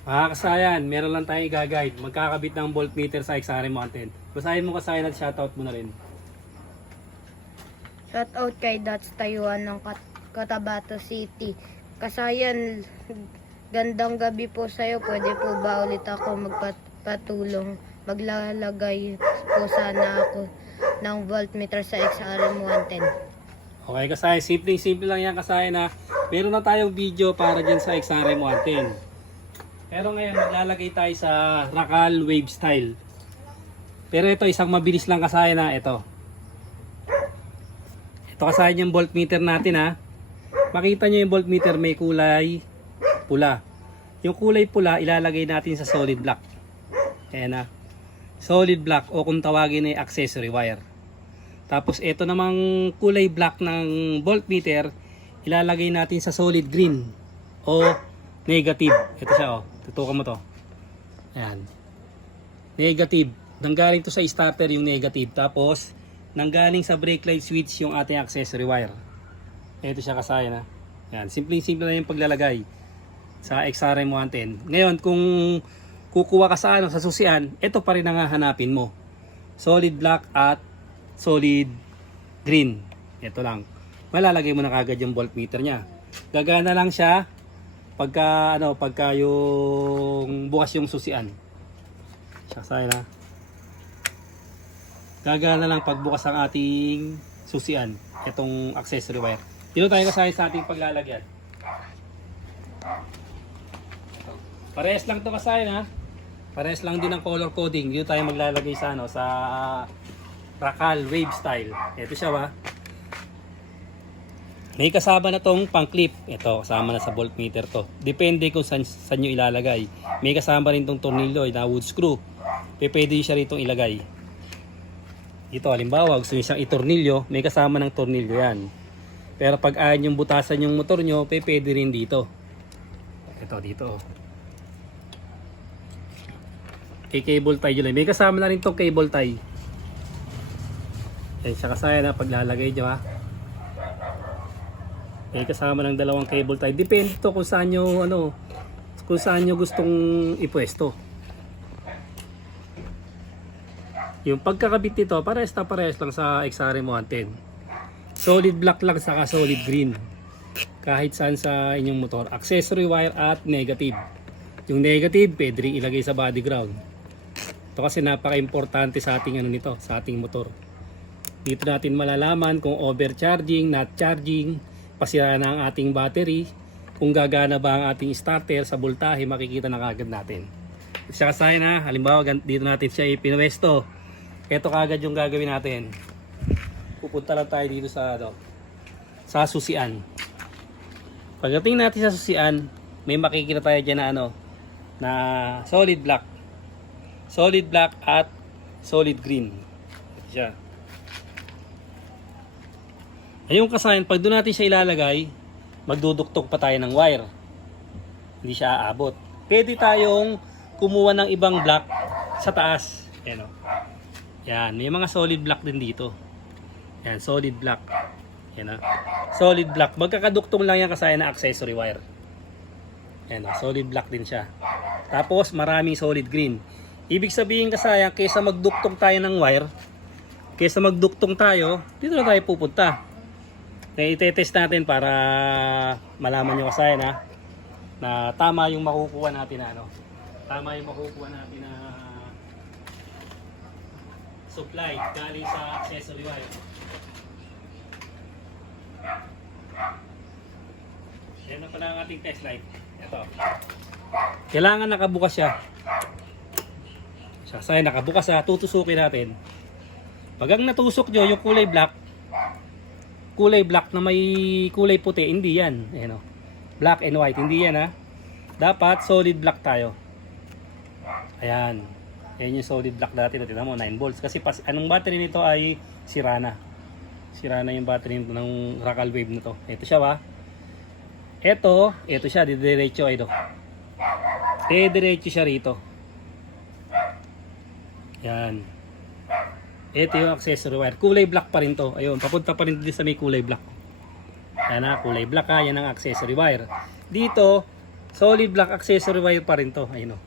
Mga kasayan, meron lang tayong i-guide. Magkakabit ng voltmeter sa XRM Mountain. Basahin mo kasayan at shoutout mo na rin. Shout out kay Dots Taiwan ng Cotabato City. Kasayan, gandang gabi po sa'yo. Pwede po ba ulit ako magpatulong? Maglalagay po sana ako ng voltmeter sa XRM 110. Okay kasayan, simple lang yan kasayan ha. Meron na tayong video para dyan sa XRM 110. Pero ngayon maglalagay tayo sa Racal Wave Style. Pero ito isang mabilis lang kasayan na ito. Ito kasayan yung voltmeter natin ha. Makita nyo yung voltmeter may kulay pula. Yung kulay pula ilalagay natin sa solid block. Ayan ha. Solid block o kung tawagin ay accessory wire. Tapos ito namang kulay black ng voltmeter ilalagay natin sa solid green o negative. Ito siya oh. Tutukan mo to. Ayan. Negative. Nanggaling to sa starter yung negative. Tapos nanggaling sa brake light switch yung ating accessory wire. Ito siya kasayan ha. Ayan. Simple na yung paglalagay sa XRM 110. Ngayon kung kukuha ka sa sa susian, ito pa rin ang hahanapin mo. Solid black at solid green. Ito lang. Malalagay mo na kagad yung voltmeter niya. Gagana lang siya pagka yung bukas yung susian. Saksayan na. Gagana lang pagbukas ang ating susian. Itong accessory wire. Dito tayo kasaya sa ating paglalagyan. Parehas lang to kasaya ha. Parehas lang din ang color coding. Dito tayo maglalagay sa sa Racal Wave Style. Ito siya ba? May kasama na tong pang clip. Ito, kasama na sa voltmeter to. Depende kung saan nyo ilalagay. May kasama rin tong tornilyo na wood screw. Pwede siya rito ilagay. Ito, halimbawa, gusto nyo siyang itornilyo, may kasama ng tornilyo yan. Pero pag ayaw yung butasan yung motor nyo, pwede rin dito. Ito, dito. Kay cable tie yun. May kasama na rin tong cable tie. Yan siya kasaya na paglalagay nyo ha. May kasama ng dalawang cable tie. Depende to kung saan nyo, kung saan nyo gustong ipwesto. Yung pagkakabit nito, parehas lang sa XRM 110. Solid black lang saka solid green. Kahit saan sa inyong motor. Accessory wire at negative. Yung negative, pwede rin ilagay sa body ground. Ito kasi napaka-importante sa ating nito, sa ating motor. Dito natin malalaman kung overcharging, not charging, pasira na ang ating battery, kung gagana ba ang ating starter sa voltahe, makikita na kagad natin. Siya kasaya na, halimbawa dito natin siya ipinwesto. Ito kagad yung gagawin natin. Pupunta lang tayo dito sa sa susian. Pagdating natin sa susian, may makikita tayo dyan na na solid black. Solid black at solid green. Ito siya. Ayun kasayan, pag doon natin siya ilalagay, magduduktok pa tayo ng wire. Hindi siya aabot. Pwede tayong kumuha ng ibang block sa taas. Ayan o. Yan, may mga solid block din dito. Yan, solid block. Yan o. Solid block. Magkakaduktong lang yan kasayan na accessory wire. Yan o, solid block din siya. Tapos maraming solid green. Ibig sabihin kasayan, kaysa magduktong tayo ng wire, kaysa magduktong tayo, dito na tayo pupunta. I-test natin para malaman nyo kasi na tama yung makukuha natin tama yung makukuha natin na supply galing sa accessory wire. Yan na pala ang ating test light. Ito. Kailangan nakabukas siya. Sasaya nakabukas ha, tutusukin natin. Pag ang natusok nyo yung kulay black na may kulay puti, hindi yan. Ayan o. Black and white, hindi yan ha. Dapat solid black tayo. Ayan. Ayan yung solid black dati. Tignan mo, 9 volts. Kasi anong battery nito ay sira na. Sira na yung battery nito ng Racal Wave na to. Ito siya ba? Ito siya, didiretso ito. Didiretso siya rito. Ayan. Ito yung accessory wire. Kulay black pa rin to. Ayun, papunta pa rin dito sa may kulay black. Yan na, kulay black ha. Yan ang accessory wire. Dito, Solid black accessory wire pa rin to. Ayun o.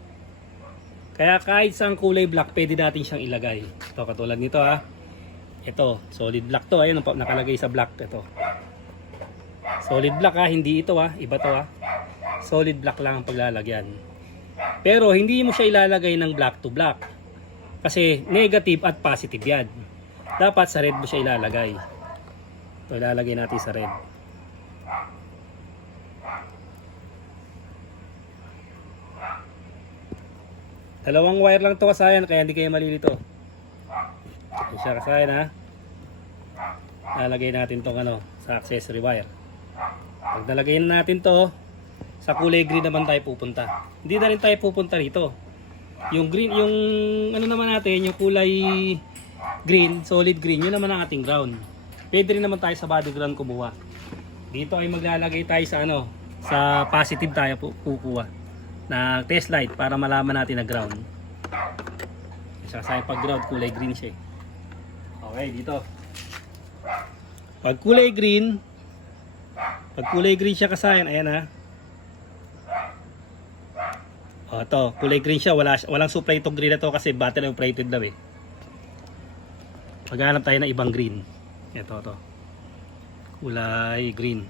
Kaya kahit saan kulay black, pwede natin siyang ilagay. Ito, katulad nito ha. Ito, solid black to. Ayun, nakalagay sa black. Ito. Solid black ha, hindi ito ha. Iba to ha. Solid black lang ang paglalagyan. Pero hindi mo siya ilalagay ng black to black. Kasi negative at positive yan. Dapat sa red mo siya ilalagay. Ito, ilalagay natin sa red. Dalawang wire lang to kasayan, kaya hindi kayo malilito. Ito siya kasayan ha. Lalagay natin tong sa accessory wire. Pag nalagay na natin to, sa kulay green naman tayo pupunta. Hindi na rin tayo pupunta rito. Yung green, yung naman natin, yung kulay green, solid green, yun naman ang ating ground. Pwede rin naman tayo sa body ground kumuha. Dito ay maglalagay tayo sa sa positive tayo kukuha na test light para malaman natin na ground. Sa pag ground kulay green siya. Okay, dito. Pag kulay green siya kasayan, ayan ha. O ito, kulay green siya, walang supply itong green na to kasi battery operated daw eh. Maghanap tayo ng ibang green. Ito. Kulay green.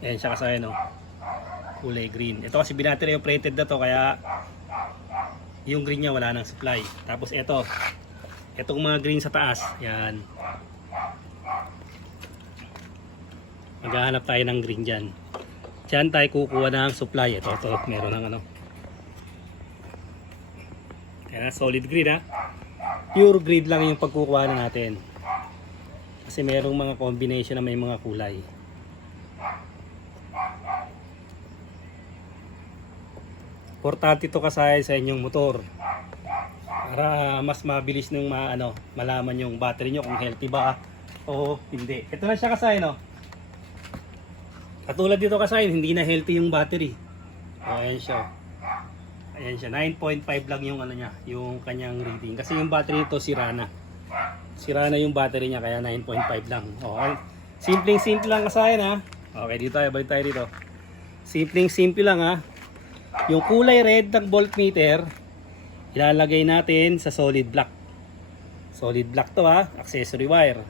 Ayan siya kasayan kulay green. Ito kasi battery operated na to kaya yung green niya wala nang supply. Tapos etong mga green sa taas, yan. Maghahanap tayo ng green dyan. Diyan tayo kukuha ng supply. Ito, meron ng Yan, solid green ha. Pure green lang yung pagkukuha na natin. Kasi merong mga combination na may mga kulay. Importante ito kasaya sa inyong motor para mas mabilis nung malaman yung battery nyo kung healthy ba o hindi. Ito na siya kasaya katulad dito kasaya hindi na healthy yung battery. Ayan siya 9.5 lang yung niya, yung kanyang reading kasi yung battery nito sira na yung battery niya kaya 9.5 lang. Okay, simple lang kasaya na. Okay, dito tayo, balik tayo dito. Simple lang ha. Yung kulay red ng voltmeter ilalagay natin sa solid black. Solid black to ha, accessory wire.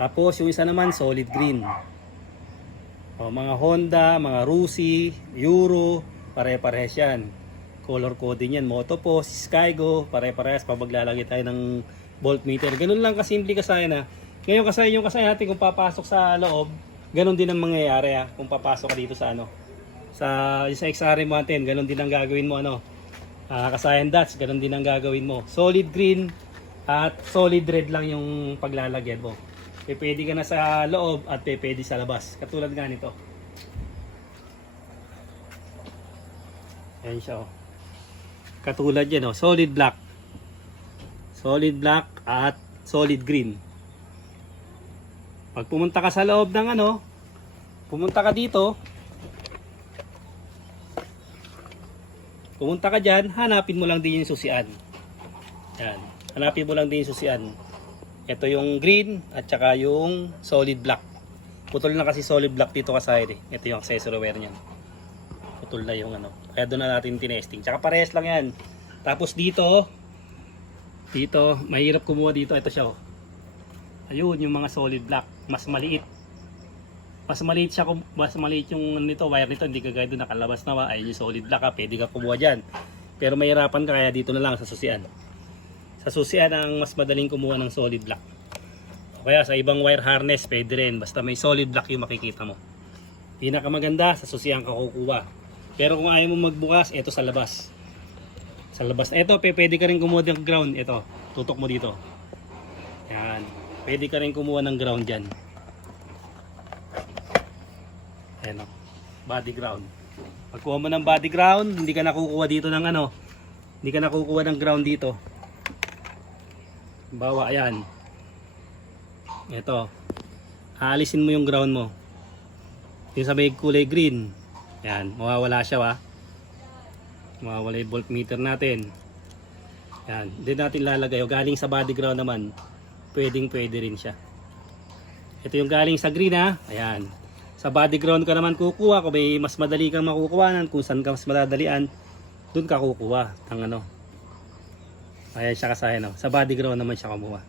Tapos yung isa naman solid green. Mga Honda, mga Rusi, Euro, pare-parehas yan. Color coding yan, Motopost, Skygo, pare-parehas pag maglalagay tayo ng voltmeter. Ganun lang kasimple kasaya na. Ngayon kasaya yung kasaya natin kung papasok sa loob, ganun din ang mangyayari ha. Kung papasok ka dito sa sa XRM natin, ganun din ang gagawin mo kasayan dots, ganun din ang gagawin mo. Solid green at solid red lang yung paglalagyan mo. Pwede ka na sa loob at pwede sa labas. Katulad nga nito. Ayan siya Katulad yan solid black. Solid black at solid green. Pag pumunta ka sa loob ng pumunta ka dito. Pumunta ka dyan, hanapin mo lang din yung susian. Yan. Hanapin mo lang din yung susian. Ito yung green at saka yung solid black. Putol na kasi solid black dito kasaya eh. Ito yung accessory wire niyan. Putol na yung Kaya doon na natin tinesting. Tsaka parehas lang yan. Tapos dito, mahirap kumuha dito. Ito siya Ayun, yung mga solid black. Mas maliit. Mas maliit yung wire nito, hindi kagaya doon nakalabas na ay yung solid black pwede ka kumuha dyan. Pero mahirapan ka kaya dito na lang sa susian. Sa susian ang mas madaling kumuha ng solid black. O kaya sa ibang wire harness pwede rin, basta may solid black yung makikita mo. Pinakamaganda sa susian ka kukuha. Pero kung ayaw mo magbukas, ito sa labas. Sa labas na ito, pwede ka rin kumuha ng ground. Ito, tutok mo dito. Yan. Pwede ka rin kumuha ng ground dyan. Ayan body ground. Pagkuha mo ng body ground, hindi ka nakukuha dito ng hindi ka nakukuha ng ground dito. Bawa, ayan. Ito. Aalisin mo yung ground mo. Yung sa may kulay green. Ayan, mawawala siya Mawawala yung voltmeter natin. Ayan, hindi natin lalagay. O galing sa body ground naman, pwede rin siya. Ito yung galing sa green Ayan. Sa body ground ka naman kukuha, kung may mas madali kang makukuhanan, kung saan ka mas madadalian, dun ka kukuha ng ano. Ayan siya kasahin, no? Sa body ground naman siya kumuha.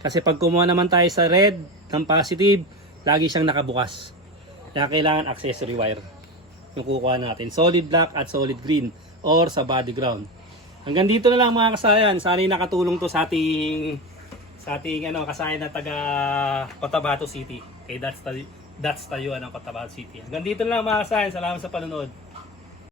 Kasi pag kumuha naman tayo sa red ng positive, lagi siyang nakabukas. Kaya kailangan accessory wire yung kukuha natin. Solid black at solid green or sa body ground. Hanggang dito na lang mga kasayan. Sana nakatulong to sa ating ano, kasayan na taga Cotabato City. Okay, that's tayo ng Cotabato City. Hanggang dito na lang mga kasayan. Salamat sa panonood.